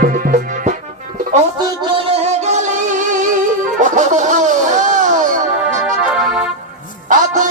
ও তুই চলে গেলি আ তুই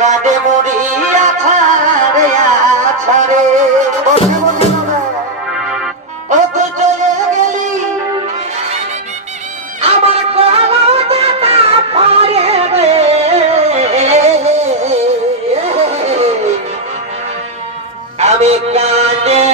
কাঁদে মরিয়া ছাড়িয়া ছাড়ে চলে গেলি। আমার আমি কাঁদে